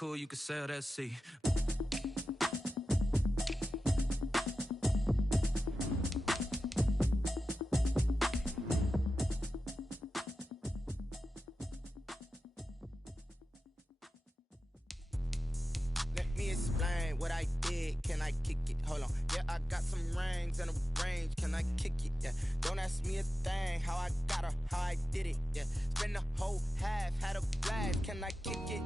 cool, you can sail that sea. Let me explain what I did. Can I kick it? Hold on. Yeah, I got some rings and a range. Can I kick it? Yeah. Don't ask me a thing. How I got her, how I did it. Yeah. Spend the whole half, had a blast. Can I kick it?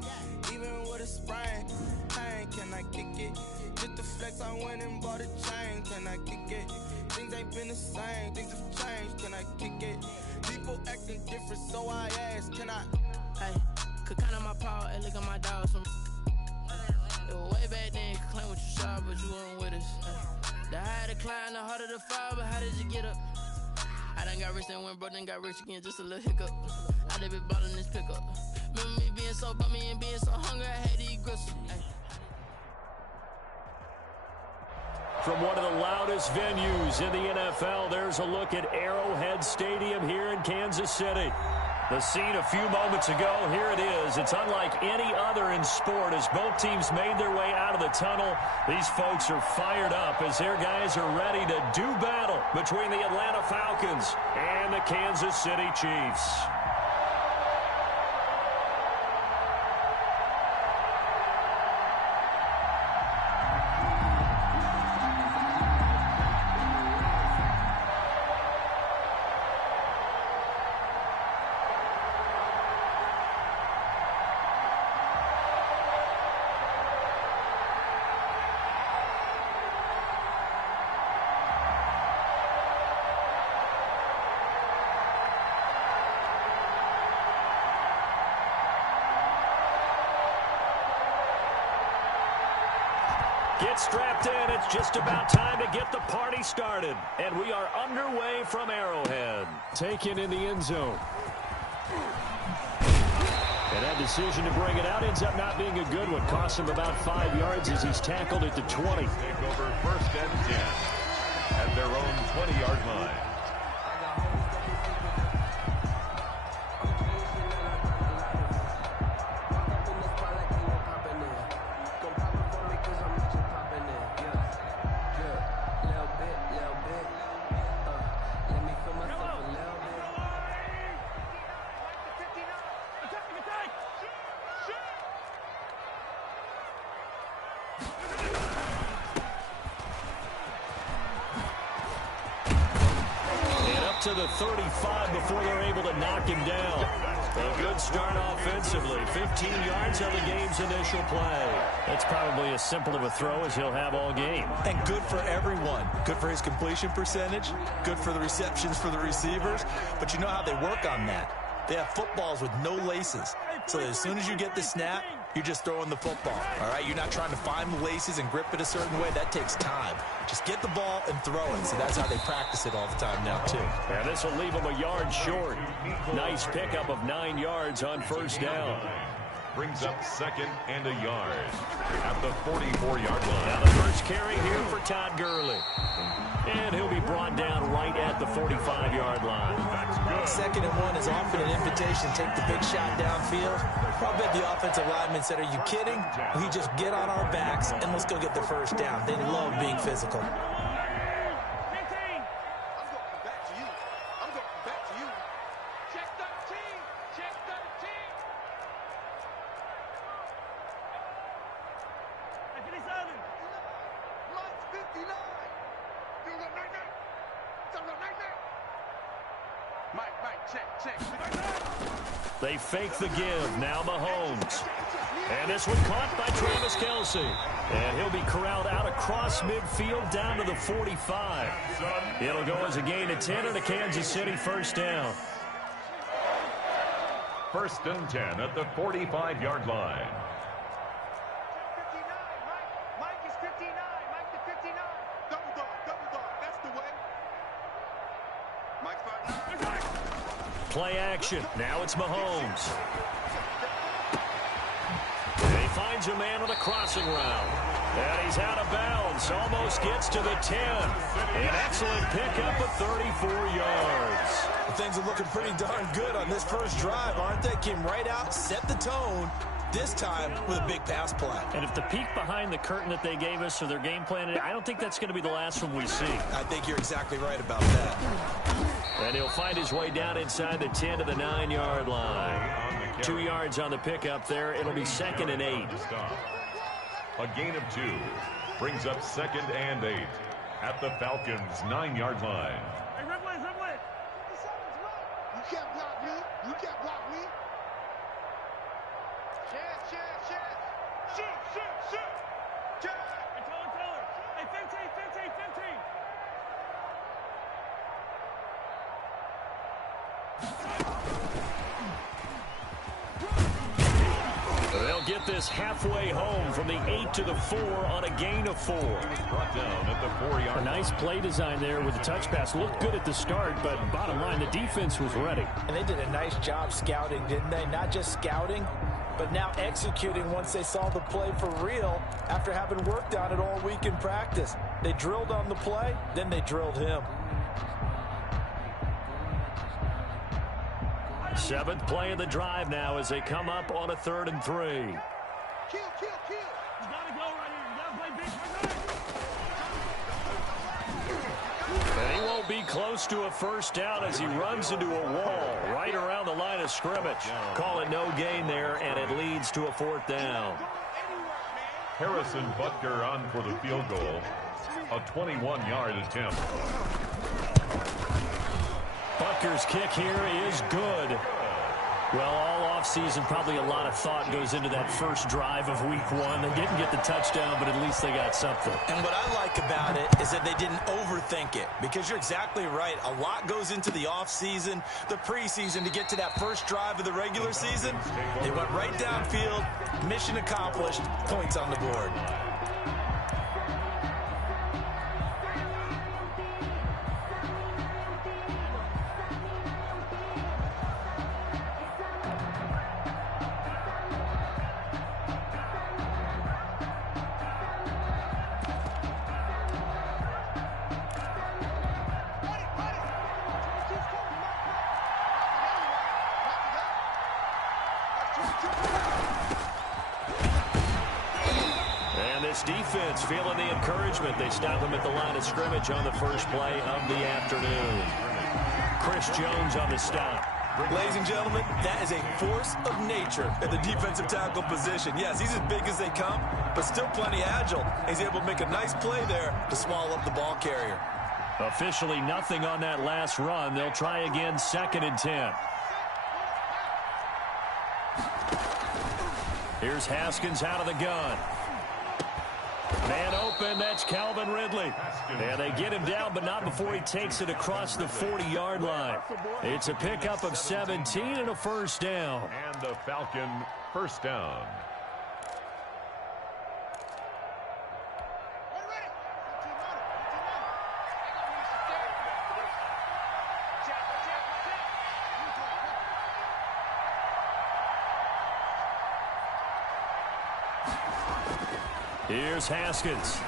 Even with a sprain. Pain, can I kick it? Just the flex, I went and bought a chain. Can I kick it? Things ain't been the same. Things have changed. Can I kick it? People acting different, so I ask. Can I? Hey, could count on my power and look at my dogs from. It was way back then, you could claim what you saw, but you weren't with us. The higher the climb, the harder the fall, but how did you get up? I done got rich and went broke, then got rich again, just a little hiccup. I done been bought in this pickup. Remember me being so bummy and being so hungry, I had to eat gristle. From one of the loudest venues in the NFL, there's a look at Arrowhead Stadium here in Kansas City. The scene a few moments ago, here it is. It's unlike any other in sport as both teams made their way out of the tunnel. These folks are fired up as their guys are ready to do battle between the Atlanta Falcons and the Kansas City Chiefs. Get strapped in. It's just about time to get the party started. And we are underway from Arrowhead. Taken in the end zone. And that decision to bring it out ends up not being a good one. Costs him about 5 yards as he's tackled at the 20. Take over 1st and 10 at their own 20-yard line. To the 35 before they're able to knock him down. A good start offensively. 15 yards on the game's initial play. That's probably as simple of a throw as he'll have all game. And good for everyone. Good for his completion percentage. Good for the receptions for the receivers. But you know how they work on that. They have footballs with no laces. So as soon as you get the snap, you're just throwing the football. All right, you're not trying to find the laces and grip it a certain way. That takes time. Just get the ball and throw it. So that's how they practice it all the time now, too. And this will leave him a yard short. Nice pickup of 9 yards on 1st down. Brings up 2nd and a yard at the 44-yard line. Now the first carry here for Todd Gurley. And he'll be brought down right at the 45-yard line. 2nd and 1 is often an invitation. Take the big shot downfield. Probably the offensive lineman said, are you kidding? We just get on our backs and let's go get the 1st down. They love being physical. They fake the give. Now Mahomes. And this one caught by Travis Kelce. And he'll be corralled out across midfield down to the 45. It'll go as a gain of 10 and a Kansas City 1st down. 1st and 10 at the 45-yard line. Play action. Now it's Mahomes. And he finds a man on a crossing route. And he's out of bounds. downs. Almost gets to the 10. An excellent pickup of 34 yards. Things are looking pretty darn good on this first drive, aren't they? Came right out, set the tone, this time with a big pass play. And if the peek behind the curtain that they gave us or their game plan, I don't think that's going to be the last one we see. I think you're exactly right about that. And he'll find his way down inside the 10 to the 9-yard line. 2 yards on the pickup there. It'll be 2nd and 8. A gain of 2 brings up 2nd and 8 at the Falcons' 9-yard line. Hey, Ripley. You can't block me. You can't block me. Shoot. Hey, Taylor. Hey, 15. They'll get this halfway home from the 8 to the 4 on a gain of 4. Brought down at the 4-yard. A nice play design there with the touch pass. Looked good at the start, but bottom line, the defense was ready. And they did a nice job scouting, didn't they? Not just scouting, but now executing once they saw the play for real after having worked on it all week in practice. They drilled on the play, then they drilled him. 7th play of the drive now as they come up on a 3rd and 3. Kill. You gotta go right here. You gotta play big. And he won't be close to a first down as he runs into a wall right around the line of scrimmage. Call it no gain there, and it leads to a 4th down. Harrison Butker on for the field goal. A 21-yard attempt. Butker's kick here is good. Well, all offseason, probably a lot of thought goes into that first drive of week 1. They didn't get the touchdown, but at least they got something. And what I like about it is that they didn't overthink it, because you're exactly right. A lot goes into the offseason, the preseason to get to that first drive of the regular season. They went right downfield, mission accomplished, points on the board. Defense feeling the encouragement. They stop him at the line of scrimmage on the first play of the afternoon. Chris Jones on the stop. Ladies and gentlemen, that is a force of nature at the defensive tackle position. Yes, he's as big as they come, but still plenty agile. He's able to make a nice play there to swallow up the ball carrier. Officially nothing on that last run. They'll try again, 2nd and 10. Here's Haskins out of the gun. Man open, that's Calvin Ridley. And they get him down, but not before he takes it across the 40-yard line. It's a pickup of 17 and a first down. And the Falcon first down. Here's Haskins.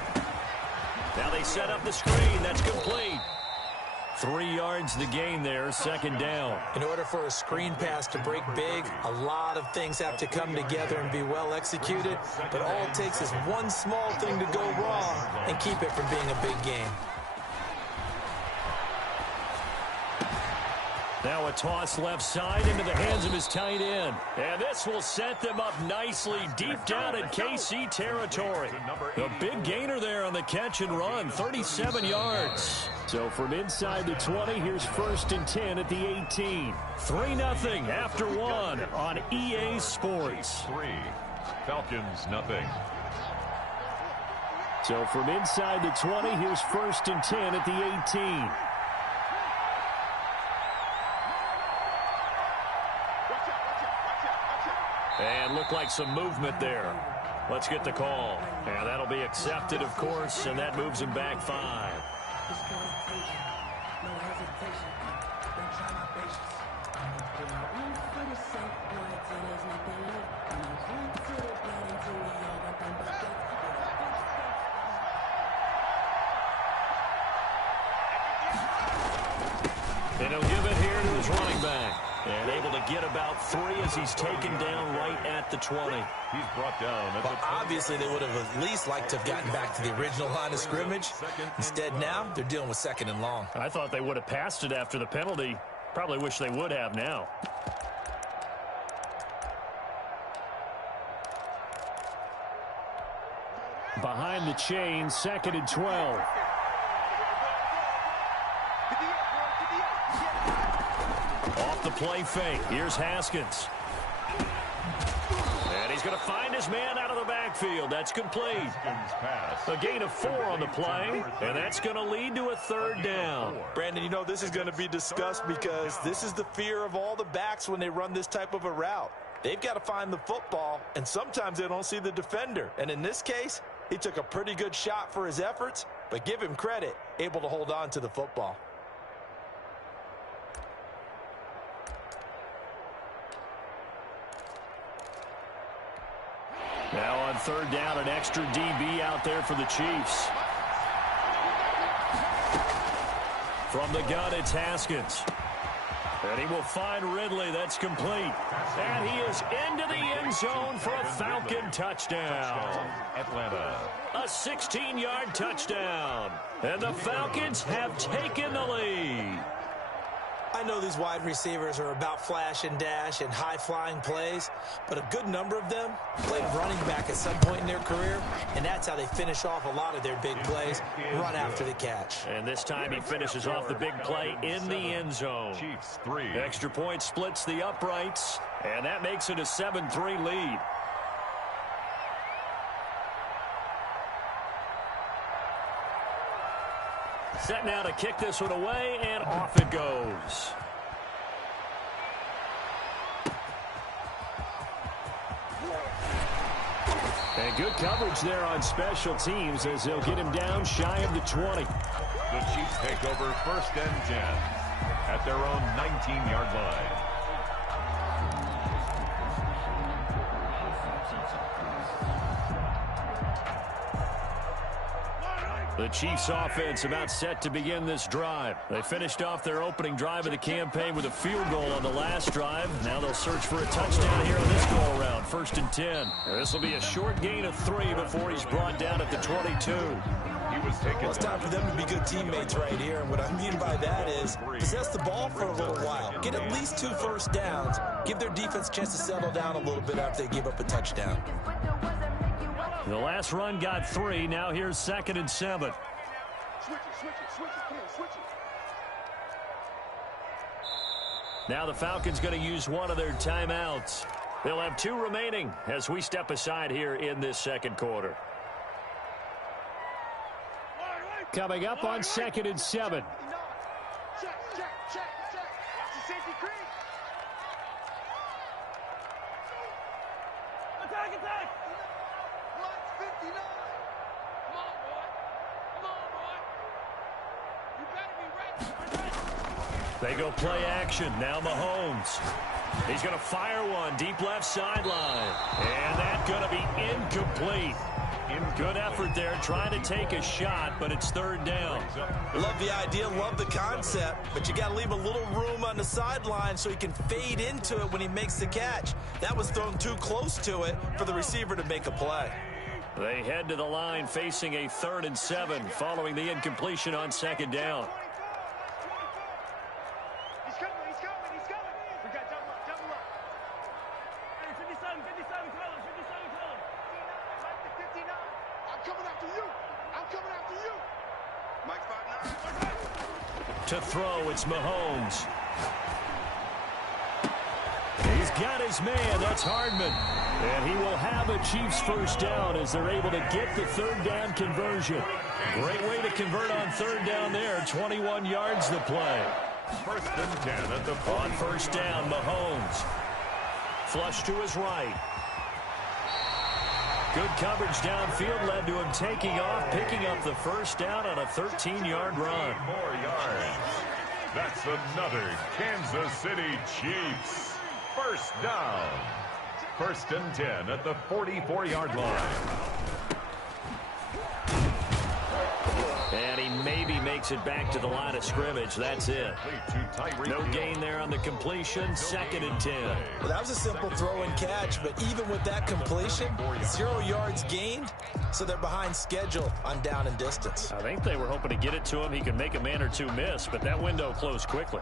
Now they set up the screen. That's complete. 3 yards the gain there, 2nd down. In order for a screen pass to break big, a lot of things have to come together and be well executed. But all it takes is one small thing to go wrong and keep it from being a big game. Now a toss left side into the hands of his tight end. And this will set them up nicely deep down in KC territory. A big gainer there on the catch and run, 37 yards. So from inside the 20, here's 1st and 10 at the 18. 3-0 after 1 on EA Sports. 3. Falcons nothing. So from inside the 20, here's 1st and 10 at the 18. And looked like some movement there. Let's get the call. And that'll be accepted, of course, and that moves him back 5. And he'll give it here to his running back. And able to get about 3 as he's taken down right at the 20. He's brought down at well, obviously, they would have at least liked to have gotten back to the original line of scrimmage. Instead, now, they're dealing with 2nd and long. I thought they would have passed it after the penalty. Probably wish they would have now. Behind the chain, 2nd and 12. Off the play fake. Here's Haskins. And he's going to find his man out of the backfield. That's complete. A gain of 4 on the play, and that's going to lead to a 3rd down. Brandon, you know this is going to be discussed because this is the fear of all the backs when they run this type of a route. They've got to find the football, and sometimes they don't see the defender. And in this case, he took a pretty good shot for his efforts, but give him credit, able to hold on to the football. Now on 3rd down, an extra DB out there for the Chiefs. From the gun, it's Haskins. And he will find Ridley. That's complete. And he is into the end zone for a Falcon touchdown. Atlanta. A 16-yard touchdown. And the Falcons have taken the lead. I know these wide receivers are about flash and dash and high-flying plays, but a good number of them played running back at some point in their career, and that's how they finish off a lot of their big plays, run after the catch. And this time he finishes off the big play in the end zone. Chiefs 3. Extra point splits the uprights, and that makes it a 7-3 lead. Set now to kick this one away, and off it goes. And good coverage there on special teams as they'll get him down shy of the 20. The Chiefs take over 1st and 10 at their own 19-yard line. The Chiefs offense about set to begin this drive. They finished off their opening drive of the campaign with a field goal on the last drive. Now they'll search for a touchdown here on this go-around. 1st and 10. This will be a short gain of 3 before he's brought down at the 22. Well, it's time for them to be good teammates right here. And what I mean by that is possess the ball for a little while. Get at least 2 first downs. Give their defense a chance to settle down a little bit after they give up a touchdown. The last run got 3. Now here's 2nd and 7. Now the Falcons going to use one of their timeouts. They'll have 2 remaining as we step aside here in this 2nd quarter. Coming up on 2nd and 7. They go play action. Now Mahomes. He's going to fire one deep left sideline. And that's going to be incomplete. Good effort there trying to take a shot, but it's 3rd down. Love the idea, love the concept, but you got to leave a little room on the sideline so he can fade into it when he makes the catch. That was thrown too close to it for the receiver to make a play. They head to the line facing a 3rd and 7 following the incompletion on 2nd down. To throw, it's Mahomes. He's got his man. That's Hardman. And he will have a Chiefs first down as they're able to get the 3rd down conversion. Great way to convert on 3rd down there. 21 yards the play. 1st and 10 at the 40. On 1st down, Mahomes. Flush to his right. Good coverage downfield led to him taking off, picking up the 1st down on a 13-yard run. 4 yards. That's another Kansas City Chiefs. 1st down. 1st and 10 at the 44-yard line. And he maybe makes it back to the line of scrimmage. That's it. No gain there on the completion. 2nd and 10. Well, that was a simple throw and catch, but even with that completion, 0 yards gained, so they're behind schedule on down and distance. I think they were hoping to get it to him. He could make a man or two miss, but that window closed quickly.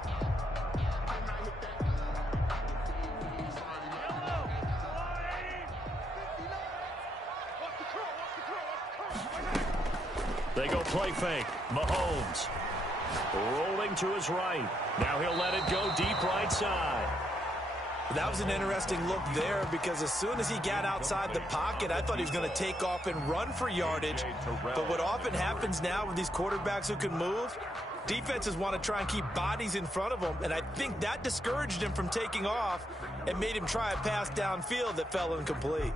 They go play fake. Mahomes rolling to his right. Now he'll let it go deep right side. That was an interesting look there because as soon as he got outside the pocket, I thought he was going to take off and run for yardage. But what often happens now with these quarterbacks who can move, defenses want to try and keep bodies in front of them, and I think that discouraged him from taking off and made him try a pass downfield that fell incomplete.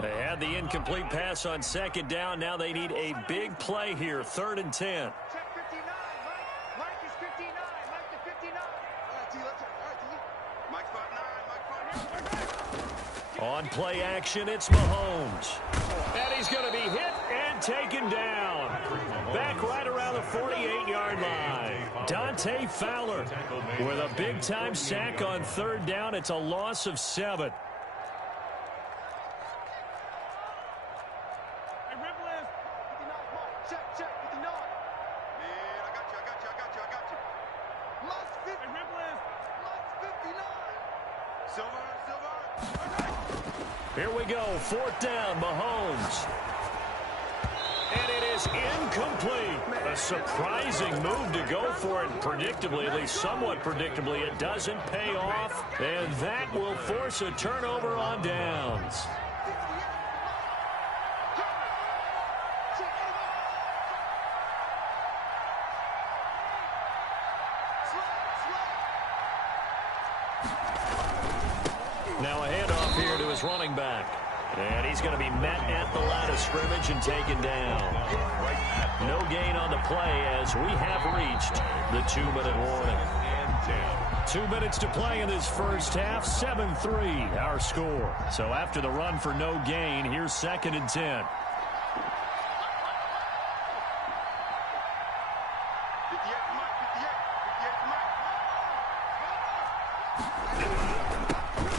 They had the incomplete pass on 2nd down. Now they need a big play here. 3rd and 10. Check 59. Mike is 59. Mike to 59. All right, T, let's check. All right, T. Mike's 59. On play action, it's Mahomes. And he's going to be hit and taken down. Back right around the 48-yard line. Dante Fowler with a big-time sack on 3rd down. It's a loss of 7. Here we go, 4th down, Mahomes. And it is incomplete. A surprising move to go for it. Predictably, at least somewhat predictably, it doesn't pay off. And that will force a turnover on downs. Now a handoff here to his running back. And he's going to be met at the line of scrimmage and taken down. No gain on the play as we have reached the 2-minute warning. 2 minutes to play in this first half. 7-3 our score. So after the run for no gain, here's 2nd and 10.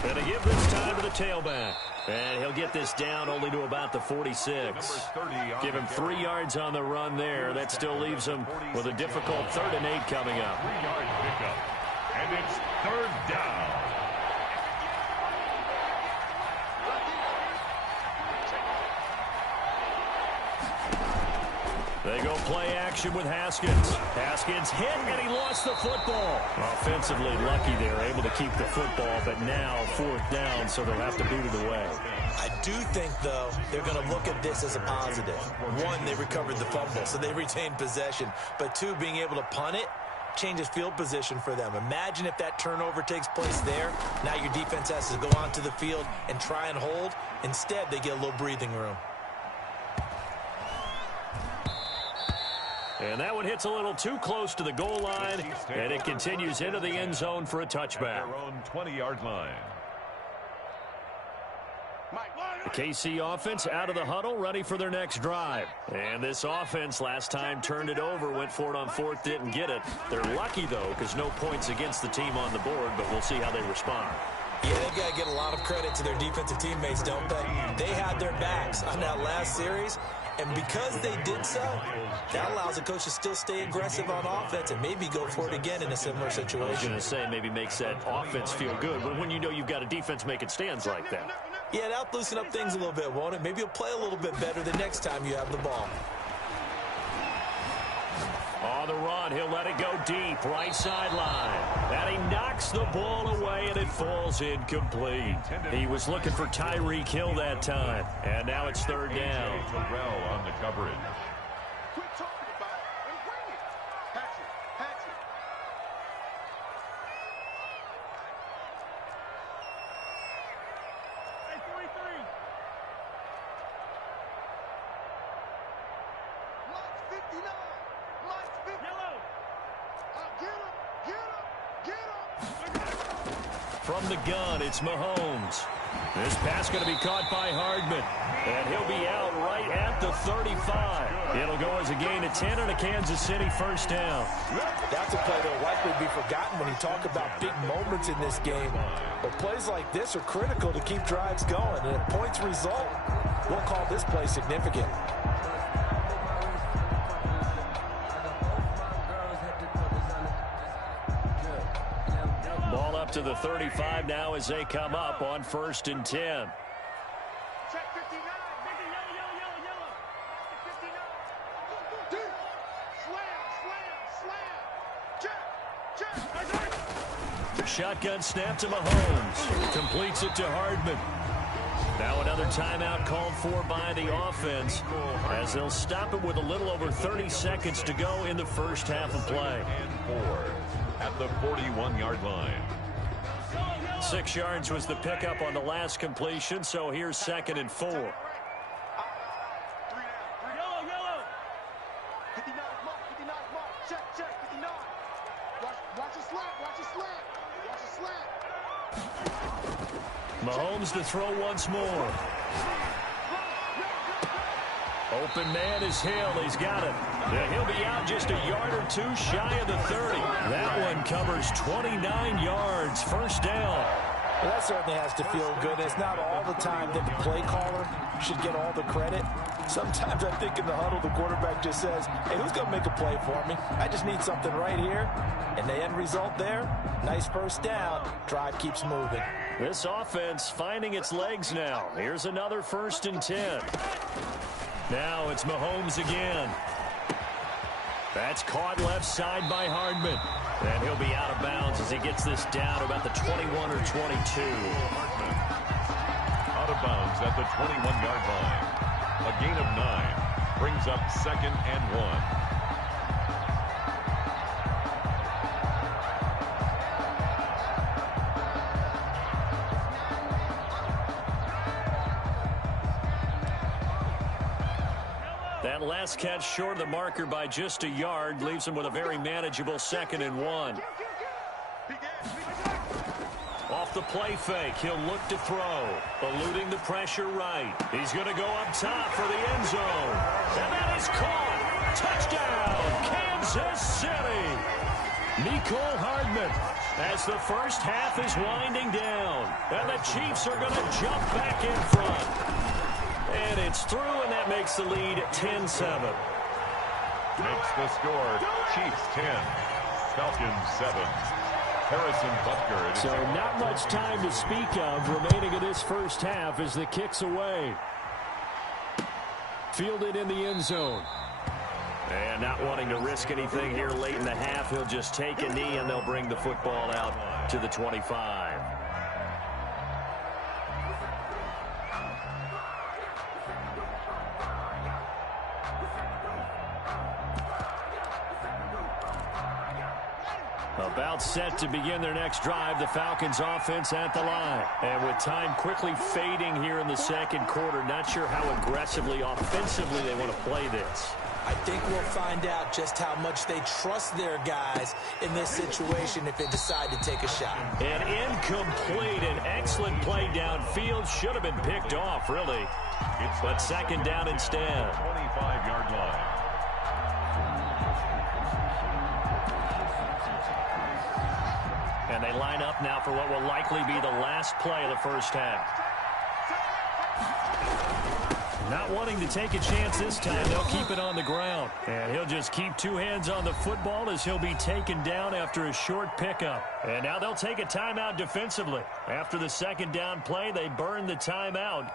Going to give this time to the tailback. And he'll get this down only to about the 46. Give him 3 yards on the run there. That still leaves him with a difficult 3rd and 8 coming up. 3-yard pickup. And it's 3rd down. They go play action with Haskins. Haskins hit, and he lost the football. Offensively lucky they're able to keep the football, but now 4th down, so they'll have to boot it away. I do think, though, they're going to look at this as a positive. 1, they recovered the fumble, so they retained possession. But 2, being able to punt it changes field position for them. Imagine if that turnover takes place there. Now your defense has to go onto the field and try and hold. Instead, they get a little breathing room. And that one hits a little too close to the goal line, and it continues into the end zone for a touchback. Their own 20-yard line. The KC offense out of the huddle, ready for their next drive. And this offense last time turned it over, went for it on 4th, didn't get it. They're lucky, though, because no points against the team on the board, but we'll see how they respond. Yeah, they've got to get a lot of credit to their defensive teammates, don't they? They had their backs on that last series, and because they did so, that allows the coach to still stay aggressive on offense and maybe go for it again in a similar situation. I was going to say maybe makes that offense feel good, but when you know you've got a defense making stands like that. Yeah, that'll loosen up things a little bit, won't it? Maybe you'll play a little bit better the next time you have the ball. On the run, he'll let it go deep, right sideline. And he knocks the ball away, and it falls incomplete. He was looking for Tyreek Hill that time, and now it's 3rd down. Terrell on the coverage. Quit talking about it and bring it. Patch it. Patch it. Hey, 43. Mike's 59. Mike's 50. Yellow. Get him. Get him. Get him. From the gun, it's Mahomes. This pass going to be caught by Hardman. And he'll be out right at the 35. It'll go is a gain of 10 and a Kansas City first down. That's a play that will likely be forgotten when you talk about big moments in this game. But plays like this are critical to keep drives going. And if points result, we'll call this play significant. Ball up to the 35 now as they come up on 1st and 10. Check 59. Slam. Shotgun snap to Mahomes. Completes it to Hardman. Now another timeout called for by the offense as they'll stop it with a little over 30 seconds to go in the first half of play. And 4 at the 41-yard line. 6 yards was the pickup on the last completion, so here's 2nd and 4. Yellow. 59 mark. Check. 59. Watch a slant. Mahomes to throw once more. Open man is Hill. He's got it. Yeah, he'll be out just a yard or two shy of the 30. That one covers 29 yards. First down. Well, that certainly has to feel good. It's not all the time that the play caller should get all the credit. Sometimes I think in the huddle, the quarterback just says, hey, who's going to make a play for me? I just need something right here. And the end result there, nice first down. Drive keeps moving. This offense finding its legs now. Here's another 1st and 10. Now it's Mahomes again. That's caught left side by Hardman. And he'll be out of bounds as he gets this down to about the 21 or 22. Out of bounds at the 21-yard line. A gain of 9 brings up 2nd and 1. That last catch short of the marker by just a yard leaves him with a very manageable 2nd and 1. Off the play fake, he'll look to throw. Eluding the pressure right. He's going to go up top for the end zone. And that is caught. Touchdown, Kansas City. Mecole Hardman as the first half is winding down. And the Chiefs are going to jump back in front. And it's through, and that makes the lead 10-7. Makes the score Chiefs 10, Falcons 7. Harrison Butker. So not much time to speak of remaining in this first half as the kick's away. Fielded in the end zone. And not wanting to risk anything here late in the half, he'll just take a knee and they'll bring the football out to the 25. About set to begin their next drive, the Falcons offense at the line. And with time quickly fading here in the second quarter, not sure how aggressively, offensively they want to play this. I think we'll find out just how much they trust their guys in this situation if they decide to take a shot. An incomplete, an excellent play downfield. Should have been picked off, really. But 2nd down instead. 25-yard line. And they line up now for what will likely be the last play of the first half. Not wanting to take a chance this time, they'll keep it on the ground. And he'll just keep 2 hands on the football as he'll be taken down after a short pickup. And now they'll take a timeout defensively. After the 2nd down play, they burn the timeout,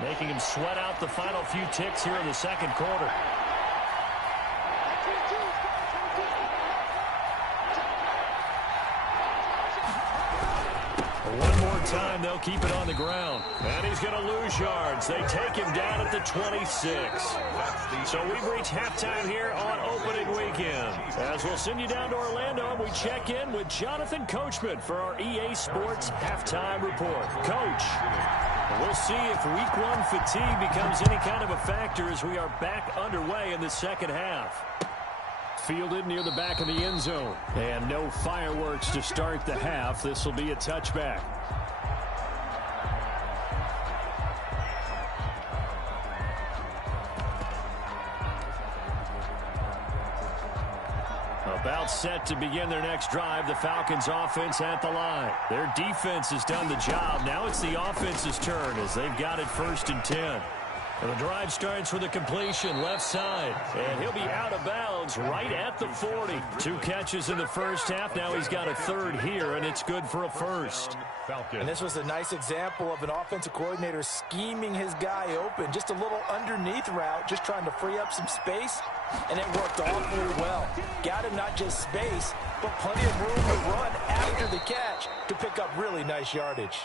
making him sweat out the final few ticks here in the second quarter. One more time, they'll keep it on the ground. And he's going to lose yards. They take him down at the 26. So we've reached halftime here on opening weekend. As we'll send you down to Orlando, and we check in with Jonathan Coachman for our EA Sports Halftime Report. Coach, we'll see if Week 1 fatigue becomes any kind of a factor as we are back underway in the second half. Fielded near the back of the end zone. And no fireworks to start the half. This will be a touchback. About set to begin their next drive, the Falcons offense at the line. Their defense has done the job. Now it's the offense's turn as they've got it 1st and 10. And the drive starts with a completion left side. And he'll be out of bounds right at the 40. 2 catches in the first half. Now he's got a 3rd here, and it's good for a 1st. And this was a nice example of an offensive coordinator scheming his guy open. Just a little underneath route, just trying to free up some space. And it worked awfully well. Got him not just space, but plenty of room to run after the catch to pick up really nice yardage.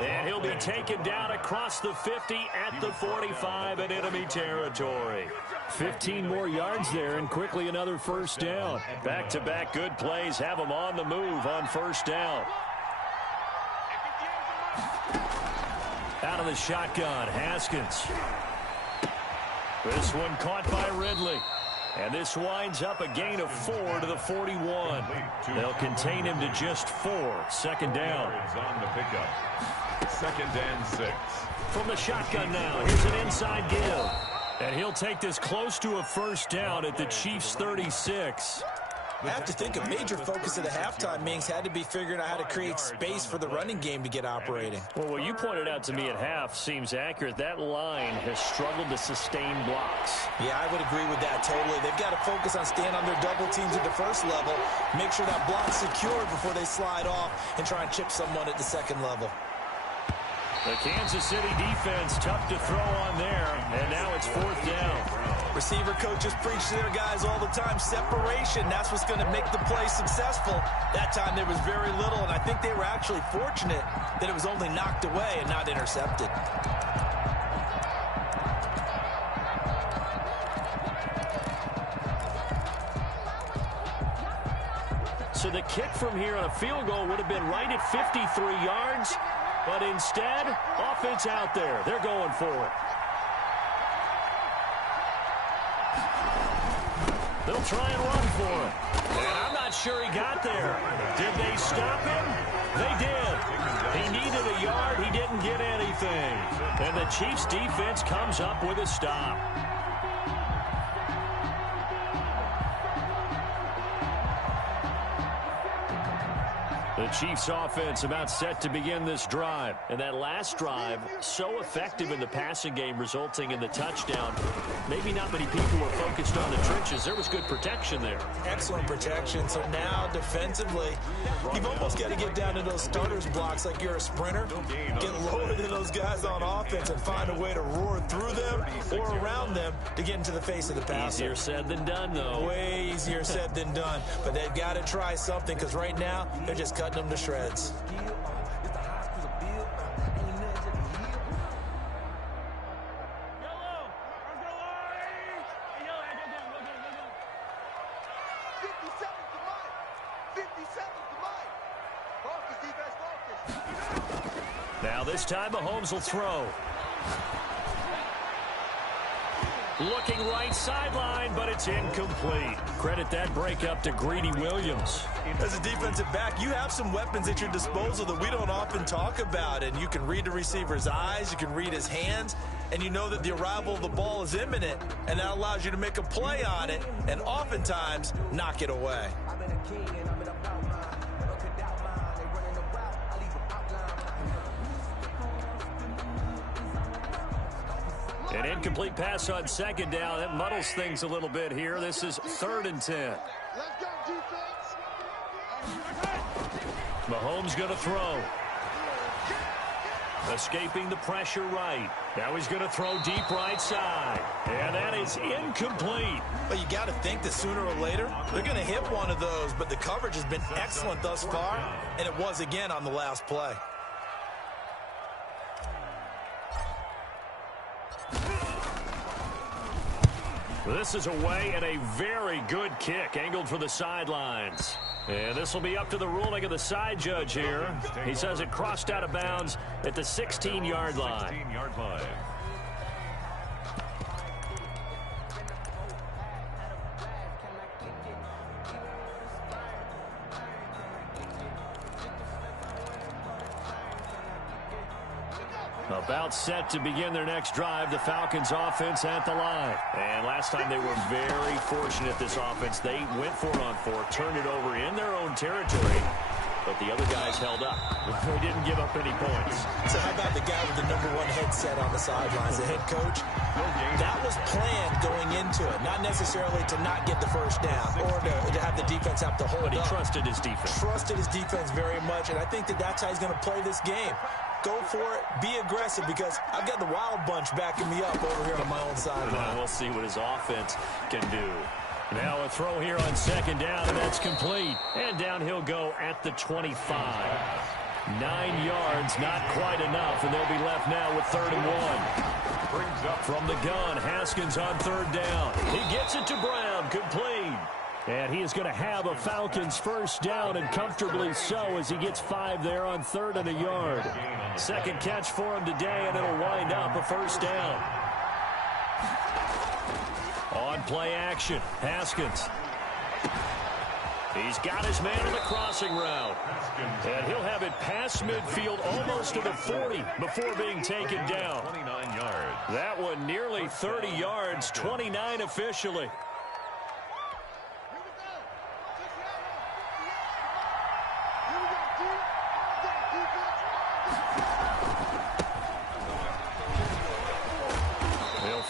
And he'll be taken down across the 50 at the 45 in enemy territory. 15 more yards there and quickly another 1st down. Back-to-back good plays have him on the move on 1st down. Out of the shotgun, Haskins. This one caught by Ridley. And this winds up a gain of 4 to the 41. They'll contain him to just 4. 2nd down. On the pickup. 2nd and 6. From the shotgun now, here's an inside give. And he'll take this close to a 1st down at the Chiefs' 36. I have to think a major focus of the halftime meetings had to be figuring out how to create space for the running game to get operating. Well, what you pointed out to me at half seems accurate. That line has struggled to sustain blocks. Yeah, I would agree with that totally. They've got to focus on staying on their double teams at the 1st level, make sure that block's secured before they slide off and try and chip someone at the 2nd level. The Kansas City defense tough to throw on there, and now it's 4th down. Receiver coaches preach to their guys all the time, separation, that's what's going to make the play successful. That time there was very little, and I think they were actually fortunate that it was only knocked away and not intercepted. So the kick from here on a field goal would have been right at 53 yards. But instead, offense out there. They're going for it. They'll try and run for it. And I'm not sure he got there. Did they stop him? They did. He needed a yard. He didn't get anything. And the Chiefs defense comes up with a stop. The Chiefs offense about set to begin this drive. And that last drive, so effective in the passing game, resulting in the touchdown. Maybe not many people were focused on the trenches. There was good protection there. Excellent protection. So now defensively, you've almost got to get down to those starters blocks like you're a sprinter. Get lower than those guys on offense and find a way to roar through them or around them to get into the face of the passer. Easier said than done, though. Way easier said than done. But they've got to try something because right now they're just cutting them to shreds. Now this time Mahomes will throw. Looking right sideline, but it's incomplete. Credit that breakup to Greedy Williams. As a defensive back, you have some weapons at your disposal that we don't often talk about, and you can read the receiver's eyes, you can read his hands, and you know that the arrival of the ball is imminent, and that allows you to make a play on it, and oftentimes knock it away. An incomplete pass on 2nd down. That muddles things a little bit here. This is 3rd and 10. Let's go, defense. Mahomes going to throw. Escaping the pressure right. Now he's going to throw deep right side. And that is incomplete. But you got to think that sooner or later, they're going to hit one of those. But the coverage has been excellent thus far, and it was again on the last play. This is away and a very good kick angled for the sidelines. And this will be up to the ruling of the side judge here. He says it crossed out of bounds at the 16-yard line. 16-yard line. About set to begin their next drive, the Falcons offense at the line. And last time they were very fortunate, this offense. They went for it on 4, turned it over in their own territory, but the other guys held up. They didn't give up any points. So how about the guy with the #1 headset on the sidelines, the head coach? That was planned going into it, not necessarily to not get the first down or to have the defense have to hold up. But he trusted his defense. Trusted his defense very much, and I think that's how he's going to play this game. Go for it. Be aggressive, because I've got the Wild Bunch backing me up over here on my own sideline. We'll see what his offense can do. Now a throw here on 2nd down, and that's complete. And down he'll go at the 25. 9 yards, not quite enough, and they'll be left now with 3rd and 1. From the gun, Haskins on 3rd down. He gets it to Brown, complete. And he is going to have a Falcons first down, and comfortably so, as he gets 5 there on 3rd and a yard. Second catch for him today, and it'll wind up a first down. On play action, Haskins. He's got his man on the crossing route. And he'll have it past midfield, almost to the 40, before being taken down. 29 yards. That one nearly 30 yards, 29 officially.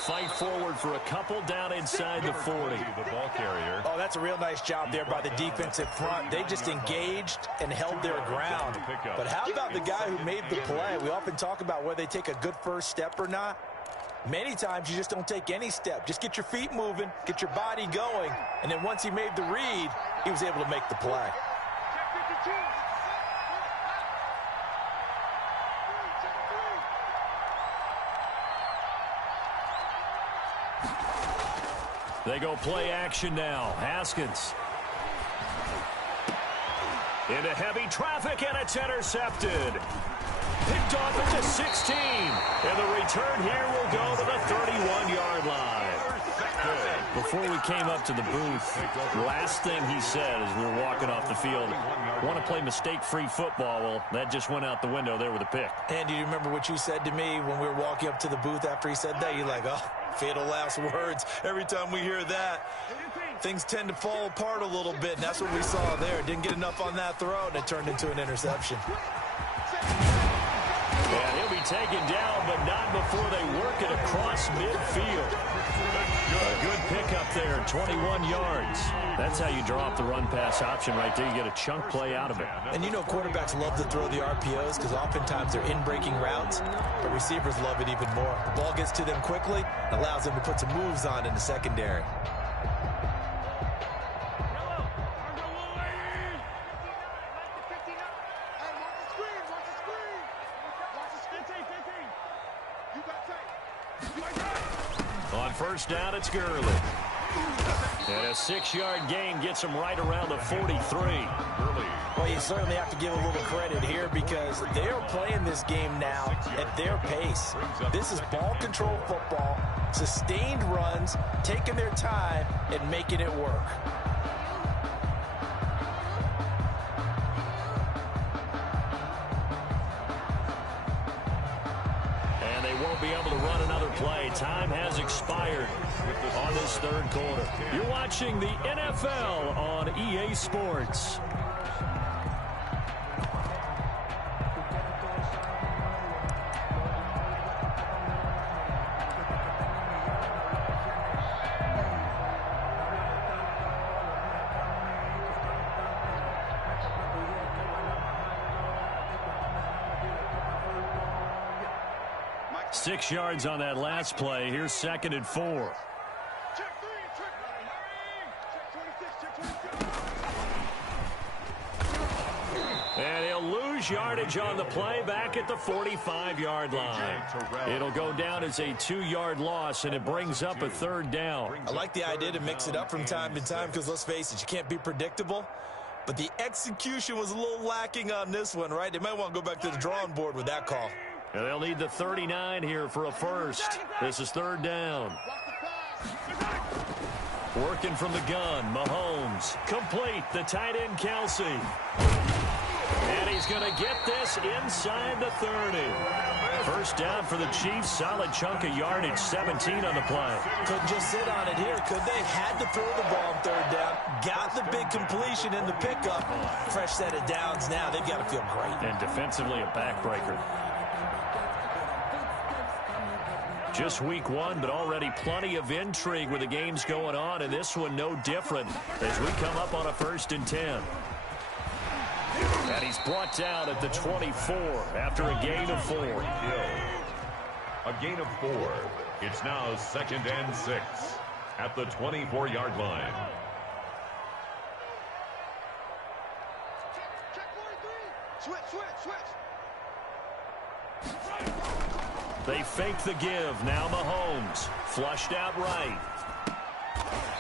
Fight forward for a couple down inside the 40. The ball carrier. Oh, that's a real nice job there by the defensive front. They just engaged and held their ground. But how about the guy who made the play? We often talk about whether they take a good first step or not. Many times you just don't take any step. Just get your feet moving, get your body going, and then once he made the read, he was able to make the play. They go play action now. Haskins. Into heavy traffic, and it's intercepted. Picked off at the 16. And the return here will go to the 31-yard line. Before we came up to the booth, last thing he said as we were walking off the field, want to play mistake-free football. Well, that just went out the window there with a pick. And do you remember what you said to me when we were walking up to the booth after he said that? You're like, oh, fatal last words. Every time we hear that, things tend to fall apart a little bit, and that's what we saw there. Didn't get enough on that throw, and it turned into an interception. And he'll be taken down, but not before they work it across midfield. A good pickup there, 21 yards. That's how you draw up the run-pass option right there. You get a chunk play out of it. And you know quarterbacks love to throw the RPOs because oftentimes they're in-breaking routes, but receivers love it even more. The ball gets to them quickly, allows them to put some moves on in the secondary. On first down, it's Gurley. And a 6-yard gain gets him right around the 43. Well, you certainly have to give a little credit here because they are playing this game now at their pace. This is ball control football, sustained runs, taking their time and making it work. And they won't be able to run another play. Time has expired on this third quarter. You're watching the NFL on EA Sports. Six yards on that last play. Here's 2nd and 4. And he'll lose yardage on the play back at the 45-yard line. It'll go down as a 2-yard loss, and it brings up a 3rd down. I like the idea to mix it up from time to time because, let's face it, you can't be predictable. But the execution was a little lacking on this one, right? They might want to go back to the drawing board with that call. And they'll need the 39 here for a first. This is 3rd down. Working from the gun, Mahomes. Complete, the tight end, Kelsey. And he's going to get this inside the 30. First down for the Chiefs. Solid chunk of yardage, 17 on the play. Couldn't just sit on it here, could they? Had to throw the ball on third down. Got the big completion in the pickup. Fresh set of downs now. They've got to feel great. And defensively a backbreaker. Just week one, but already plenty of intrigue with the games going on, and this one no different as we come up on a 1st and 10. And he's brought down at the 24 after a gain of 4. A gain of 4. It's now 2nd and 6 at the 24-yard line. Check 43. Switch. They fake the give. Now Mahomes. Flushed out right.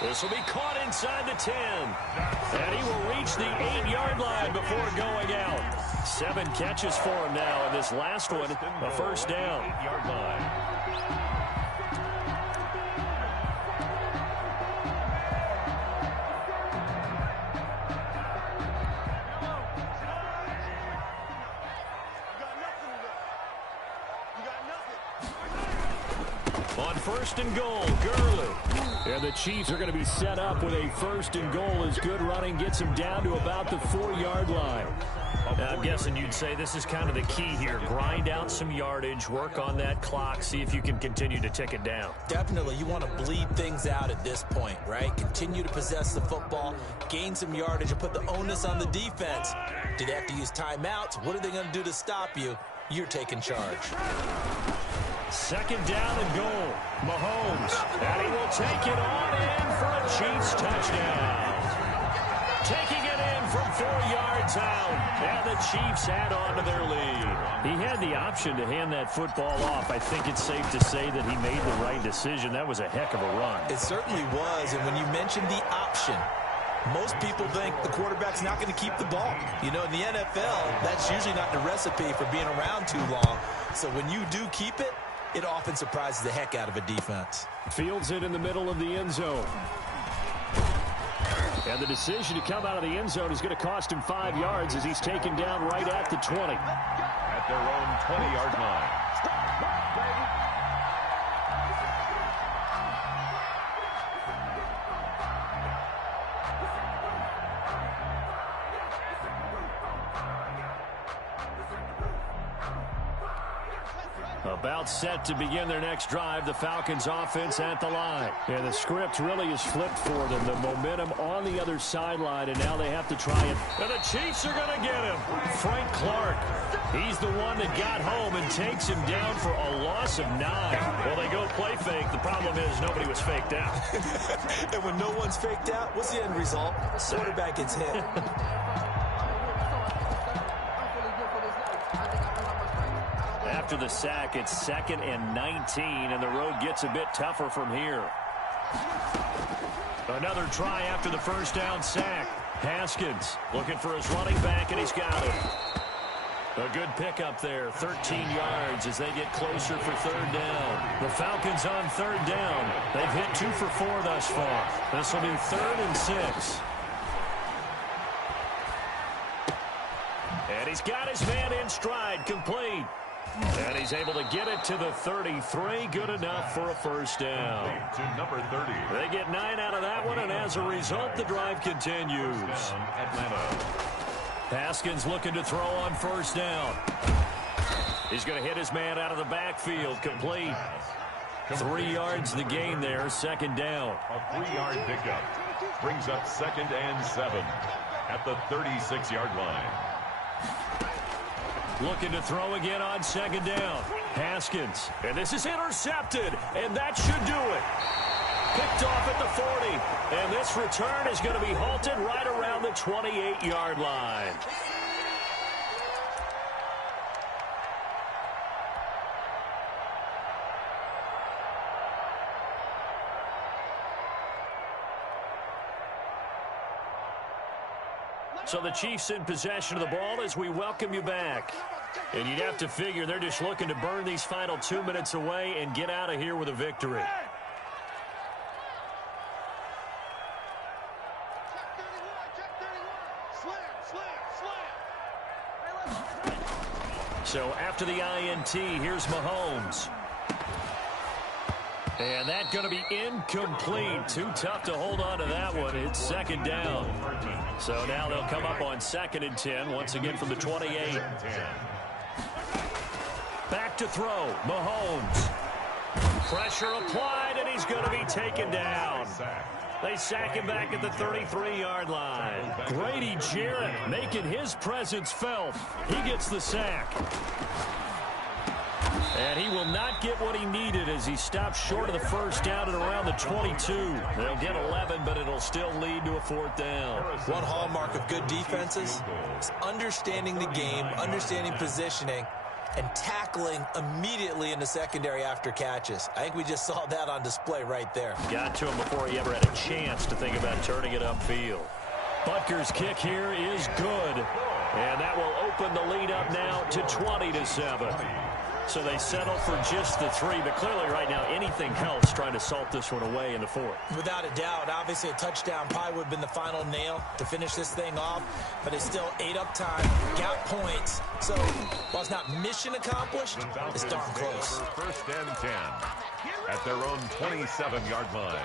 This will be caught inside the 10. And he will reach the 8-yard line before going out. 7 catches for him now. And this last one, a first down. 8-yard line. On 1st and goal, Gurley. And the Chiefs are going to be set up with a 1st and goal as good running gets him down to about the 4-yard line. I'm guessing you'd say this is kind of the key here. Grind out some yardage, work on that clock, see if you can continue to tick it down. Definitely. You want to bleed things out at this point, right? Continue to possess the football, gain some yardage, and put the onus on the defense. Do they have to use timeouts? What are they going to do to stop you? You're taking charge. 2nd down and goal. Mahomes. And he will take it on in for a Chiefs touchdown. Taking it in from 4 yards out. And the Chiefs add on to their lead. He had the option to hand that football off. I think it's safe to say that he made the right decision. That was a heck of a run. It certainly was. And when you mentioned the option, most people think the quarterback's not going to keep the ball. You know, in the NFL, that's usually not the recipe for being around too long. So when you do keep it, it often surprises the heck out of a defense. Fields it in the middle of the end zone. And the decision to come out of the end zone is going to cost him 5 yards as he's taken down right at the 20. At their own 20-yard line. About set to begin their next drive, the Falcons offense at the line. And the script really is flipped for them. The momentum on the other sideline, and now they have to try it. And the Chiefs are going to get him. Frank Clark. He's the one that got home and takes him down for a loss of 9. Well, they go play fake. The problem is nobody was faked out. And when no one's faked out, what's the end result? Quarterback gets hit. After the sack, it's 2nd and 19, and the road gets a bit tougher from here. Another try after the first down sack. Haskins looking for his running back, and he's got it. A good pickup there, 13 yards as they get closer for 3rd down. The Falcons on 3rd down. They've hit 2 for 4 thus far. This will be 3rd and 6. And he's got his man in stride, complete. And he's able to get it to the 33. Good enough for a first down. To number 30. They get 9 out of that one, and as a result, the drive continues. Atlanta. Haskins looking to throw on first down. He's going to hit his man out of the backfield. Complete. 3 yards the gain there. 2nd down. A 3-yard pickup. Brings up 2nd and 7 at the 36-yard line. Looking to throw again on 2nd down. Haskins. And this is intercepted. And that should do it. Picked off at the 40. And this return is going to be halted right around the 28-yard line. So the Chiefs in possession of the ball as we welcome you back. And you'd have to figure they're just looking to burn these final 2 minutes away and get out of here with a victory. Check 31. Slam. So after the INT, here's Mahomes. And that's going to be incomplete. Too tough to hold on to that one. It's second down. So now they'll come up on 2nd and 10, once again from the 28. Back to throw. Mahomes. Pressure applied, and he's going to be taken down. They sack him back at the 33-yard line. Grady Jarrett making his presence felt. He gets the sack. And he will not get what he needed as he stopped short of the first down at around the 22. They'll get 11, but it'll still lead to a 4th down. One hallmark of good defenses is understanding the game, understanding positioning, and tackling immediately in the secondary after catches. I think we just saw that on display right there. Got to him before he ever had a chance to think about turning it upfield. Butker's kick here is good. And that will open the lead up now to 20-7. So they settle for just the 3, but clearly right now anything helps trying to salt this one away in the 4th. Without a doubt, obviously a touchdown probably would have been the final nail to finish this thing off, but it's still 8 up time, got points. So while it's not mission accomplished, it's darn close. 1st and 10 at their own 27-yard line.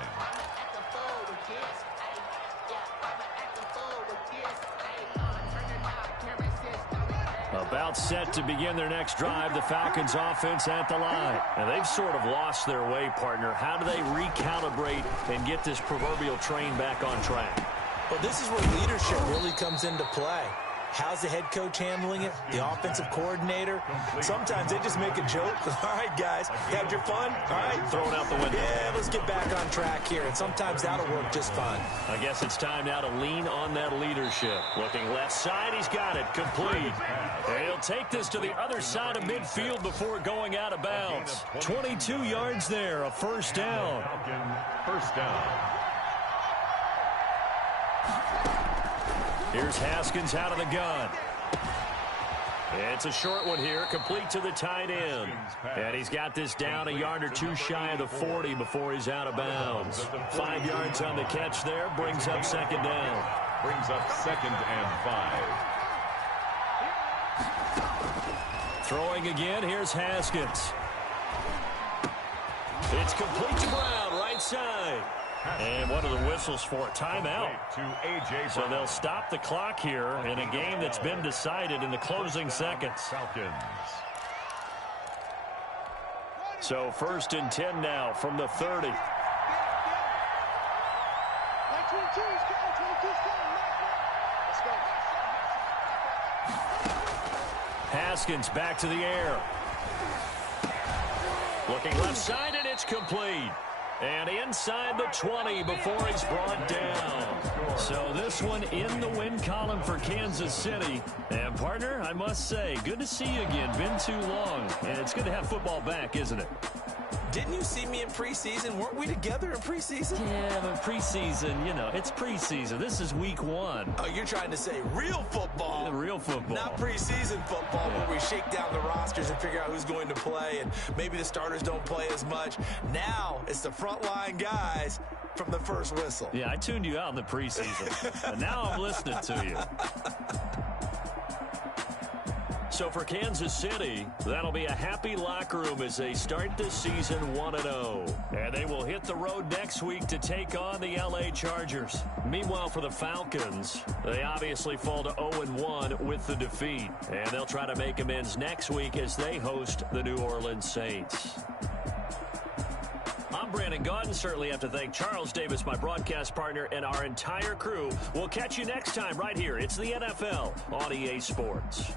About set to begin their next drive, the Falcons offense at the line. And they've sort of lost their way, partner. How do they recalibrate and get this proverbial train back on track? Well, this is where leadership really comes into play. How's the head coach handling it? The offensive coordinator? Sometimes they just make a joke. All right, guys, had your fun? All right. Throw it out the window. Yeah, let's get back on track here. And sometimes that'll work just fine. I guess it's time now to lean on that leadership. Looking left side, he's got it. Complete. And he'll take this to the other side of midfield before going out of bounds. 22 yards there, a 1st down. 1st down. Here's Haskins out of the gun. It's a short one here, complete to the tight end. And he's got this down a yard or 2 shy of the 40 before he's out of bounds. 5 yards on the catch there, brings up 2nd down. Brings up 2nd and 5. Throwing again, here's Haskins. It's complete to Brown, right side. And what are the whistles for? Timeout. So they'll stop the clock here in a game that's been decided in the closing seconds. So 1st and 10 now from the 30. Haskins back to the air. Looking left side, and it's complete. And inside the 20 before he's brought down. So this one in the win column for Kansas City. And, partner, I must say, good to see you again. Been too long. And it's good to have football back, isn't it? Didn't you see me in preseason? Weren't we together in preseason? Yeah, but preseason, you know, it's preseason. This is week 1. Oh, you're trying to say real football. Yeah, real football. Not preseason football where we shake down the rosters and figure out who's going to play, and maybe the starters don't play as much. Now it's the frontline guys from the first whistle. Yeah, I tuned you out in the preseason. And now I'm listening to you. So for Kansas City, that'll be a happy locker room as they start this season 1-0. And they will hit the road next week to take on the LA Chargers. Meanwhile, for the Falcons, they obviously fall to 0-1 with the defeat. And they'll try to make amends next week as they host the New Orleans Saints. I'm Brandon Gaudin. Certainly have to thank Charles Davis, my broadcast partner, and our entire crew. We'll catch you next time right here. It's the NFL on EA Sports.